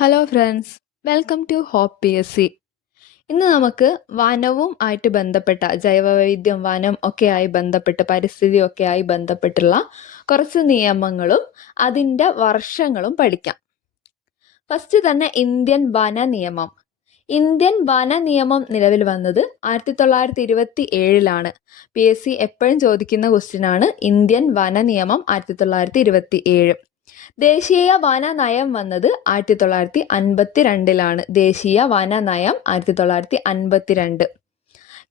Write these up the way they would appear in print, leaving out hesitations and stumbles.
Hello friends, welcome to hope PSC. ഇന്ന് നമുക്ക് വനവും ആയിട്ട് ബന്ധപ്പെട്ട ജൈവവൈവിധ്യം, വനം ഒക്കെ ആയി ബന്ധപ്പെട്ട് പരിസ്ഥിതി ഒക്കെ ആയി ബന്ധപ്പെട്ടുള്ള കുറച്ച് നിയമങ്ങളും അതിൻ്റെ വർഷങ്ങളും പഠിക്കാം. ഫസ്റ്റ് തന്നെ ഇന്ത്യൻ വന നിയമം. ഇന്ത്യൻ വന നിയമം നിലവിൽ വന്നത് 1927 PSC എപ്പോഴും ചോദിക്കുന്ന ക്വസ്റ്റ്യൻ ആണ്. ഇന്ത്യൻ വന നിയമം 1927. ദേശീയ വന നയം വന്നത് 1952. ദേശീയ വന നയം 1952.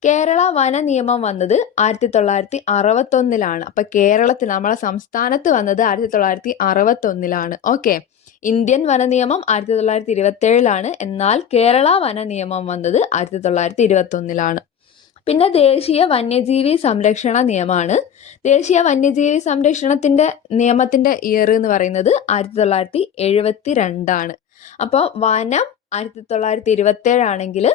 കേരള വന നിയമം വന്നത് 1961. അപ്പൊ കേരളത്തിൽ നമ്മളെ സംസ്ഥാനത്ത് വന്നത് 1961. ഓക്കെ, ഇന്ത്യൻ വന നിയമം 1927, എന്നാൽ കേരള വന നിയമം വന്നത് 1921. പിന്നെ ദേശീയ വന്യജീവി സംരക്ഷണ നിയമമാണ്. ദേശീയ വന്യജീവി സംരക്ഷണത്തിന്റെ നിയമത്തിന്റെ ഇയർ എന്ന് പറയുന്നത് 1972. അപ്പോൾ വനം 1927 ആണെങ്കിൽ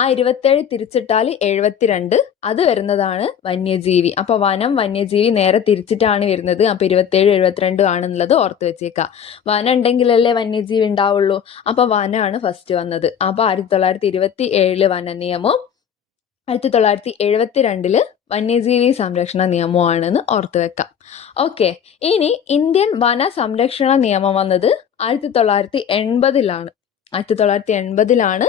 ആ 27 തിരിച്ചിട്ടാൽ 72, അത് വരുന്നതാണ് വന്യജീവി. അപ്പോൾ വനം വന്യജീവി നേരെ തിരിച്ചിട്ടാണ് വരുന്നത്. അപ്പോൾ 27 72 ആണെന്നുള്ളത് ഓർത്ത് വെച്ചേക്കുക. വനം ഉണ്ടെങ്കിലല്ലേ വന്യജീവി ഉണ്ടാവുള്ളൂ. അപ്പോൾ വനമാണ് ഫസ്റ്റ് വന്നത്. അപ്പോൾ 1927 വന നിയമവും 1972 വന്യജീവി സംരക്ഷണ നിയമമാണെന്ന് ഓർത്തു വെക്കാം. ഓക്കെ, ഇനി ഇന്ത്യൻ വന സംരക്ഷണ നിയമം വന്നത് 1980. 1980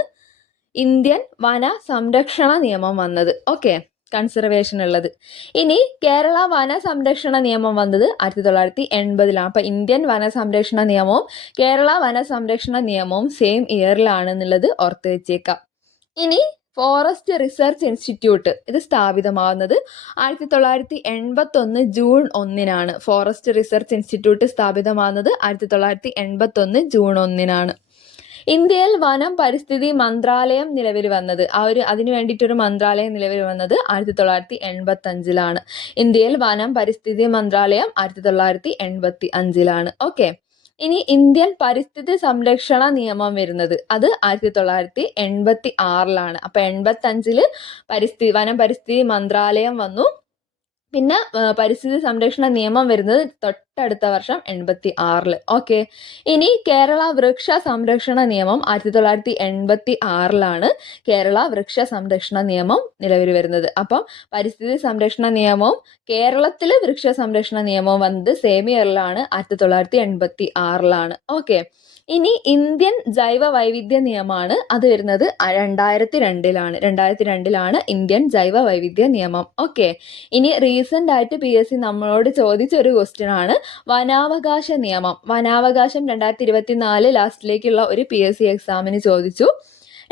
ഇന്ത്യൻ വന സംരക്ഷണ നിയമം വന്നത്. ഓക്കെ, കൺസർവേഷൻ ഉള്ളത്. ഇനി കേരള വന സംരക്ഷണ നിയമം വന്നത് 1980. അപ്പൊ ഇന്ത്യൻ വന സംരക്ഷണ നിയമവും കേരള വന സംരക്ഷണ നിയമവും സെയിം ഇയറിലാണെന്നുള്ളത് ഓർത്ത് വെച്ചേക്കാം. ഇനി ഫോറസ്റ്റ് റിസർച്ച് ഇൻസ്റ്റിറ്റ്യൂട്ട് ഇത് സ്ഥാപിതമാവുന്നത് 1981 ജൂൺ 1. ഫോറസ്റ്റ് റിസർച്ച് ഇൻസ്റ്റിറ്റ്യൂട്ട് സ്ഥാപിതമാവുന്നത് 1981 ജൂൺ 1. ഇന്ത്യയിൽ വനം പരിസ്ഥിതി മന്ത്രാലയം നിലവിൽ വന്നത് അതിനു വേണ്ടിയിട്ടൊരു മന്ത്രാലയം നിലവിൽ വന്നത് 1985. ഇന്ത്യയിൽ വനം പരിസ്ഥിതി മന്ത്രാലയം 1985. ഓക്കെ, ഇനി ഇന്ത്യൻ പരിസ്ഥിതി സംരക്ഷണ നിയമം വരുന്നത് അത് 1986. അപ്പൊ 85 വനം പരിസ്ഥിതി മന്ത്രാലയം വന്നു. പിന്നെ പരിസ്ഥിതി സംരക്ഷണ നിയമം വരുന്നത് തൊട്ടടുത്ത വർഷം 86. ഓക്കെ, ഇനി കേരള വൃക്ഷ സംരക്ഷണ നിയമം 1986. കേരള വൃക്ഷ സംരക്ഷണ നിയമം നിലവിൽ വരുന്നത്. അപ്പം പരിസ്ഥിതി സംരക്ഷണ നിയമവും കേരളത്തിലെ വൃക്ഷ സംരക്ഷണ നിയമവും വന്നത് സെയിം ഇയറിലാണ്, 1986. ഓക്കെ, ഇനി ഇന്ത്യൻ ജൈവ വൈവിധ്യ നിയമമാണ്. അത് വരുന്നത് 2002. 2002 ഇന്ത്യൻ ജൈവ വൈവിധ്യ നിയമം. ഓക്കെ, ഇനി റീസെന്റ് ആയിട്ട് PSC നമ്മളോട് ചോദിച്ച ഒരു ക്വസ്റ്റ്യൻ ആണ് വനാവകാശ നിയമം. വനാവകാശം 2024 ലാസ്റ്റിലേക്കുള്ള ഒരു PSC എക്സാമിന് ചോദിച്ചു.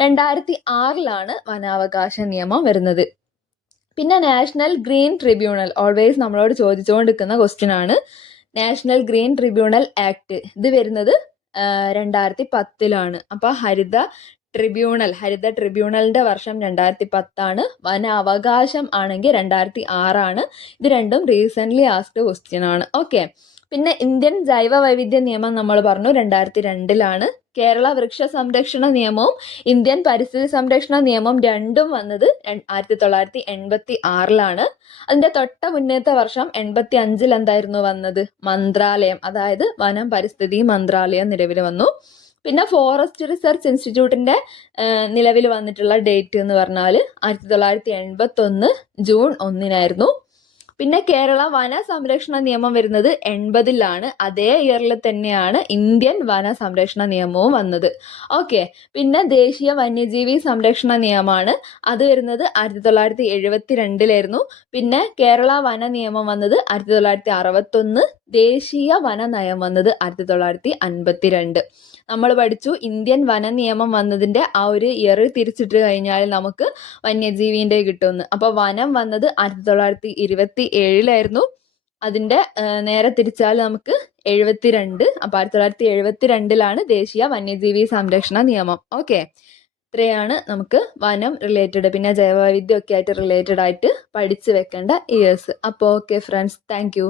2006 വനാവകാശ നിയമം വരുന്നത്. പിന്നെ നാഷണൽ ഗ്രീൻ ട്രിബ്യൂണൽ ഓൾവേസ് നമ്മളോട് ചോദിച്ചുകൊണ്ടിരിക്കുന്ന ക്വസ്റ്റ്യൻ ആണ്. നാഷണൽ ഗ്രീൻ ട്രിബ്യൂണൽ ആക്ട് ഇത് വരുന്നത് 2010. അപ്പൊ ഹരിത ട്രിബ്യൂണലിന്റെ വർഷം 2010. വനാവകാശം ആണെങ്കിൽ 2006. ഇത് രണ്ടും റീസെന്റ് ആസ്ക്ഡ് ക്വസ്റ്റ്യൻ ആണ്. ഓക്കെ, പിന്നെ ഇന്ത്യൻ ജൈവ വൈവിധ്യ നിയമം നമ്മൾ പറഞ്ഞു 2002. കേരള വൃക്ഷ സംരക്ഷണ നിയമവും ഇന്ത്യൻ പരിസ്ഥിതി സംരക്ഷണ നിയമം രണ്ടും വന്നത് 1986. അതിന്റെ തൊട്ട മുന്നേത്തെ വർഷം 85 എന്തായിരുന്നു വന്നത്? മന്ത്രാലയം, അതായത് വനം പരിസ്ഥിതി മന്ത്രാലയം നിലവിൽ വന്നു. പിന്നെ ഫോറസ്റ്റ് റിസർച്ച് ഇൻസ്റ്റിറ്റ്യൂട്ടിന്റെ നിലവിൽ വന്നിട്ടുള്ള ഡേറ്റ് എന്ന് പറഞ്ഞാൽ 1981 ജൂൺ 1. പിന്നെ കേരള വന സംരക്ഷണ നിയമം വരുന്നത് 80. അതേ ഇയറിൽ തന്നെയാണ് ഇന്ത്യൻ വന സംരക്ഷണ നിയമവും വന്നത്. ഓക്കെ, പിന്നെ ദേശീയ വന്യജീവി സംരക്ഷണ നിയമമാണ്. അത് വരുന്നത് 1972. പിന്നെ കേരള വന നിയമം വന്നത് 1961. ദേശീയ വന നയം വന്നത് 1952. നമ്മൾ പഠിച്ചു ഇന്ത്യൻ വന നിയമം വന്നതിന്റെ ആ ഒരു ഇയർ തിരിച്ചിട്ട് കഴിഞ്ഞാൽ നമുക്ക് വന്യജീവിന്റെ കിട്ടുമെന്ന്. അപ്പൊ വനം വന്നത് 1927. അതിന്റെ നേരെ തിരിച്ചാൽ നമുക്ക് 72. അപ്പൊ 1972 ദേശീയ വന്യജീവി സംരക്ഷണ നിയമം. ഓക്കെ, ഇത്രയാണ് നമുക്ക് വനം റിലേറ്റഡ് പിന്നെ ജൈവവൈവിധ്യം ഒക്കെ ആയിട്ട് റിലേറ്റഡ് ആയിട്ട് പഠിച്ചു വെക്കേണ്ട ഇയേഴ്സ്. അപ്പോൾ ഓക്കെ ഫ്രണ്ട്സ്, താങ്ക് യു.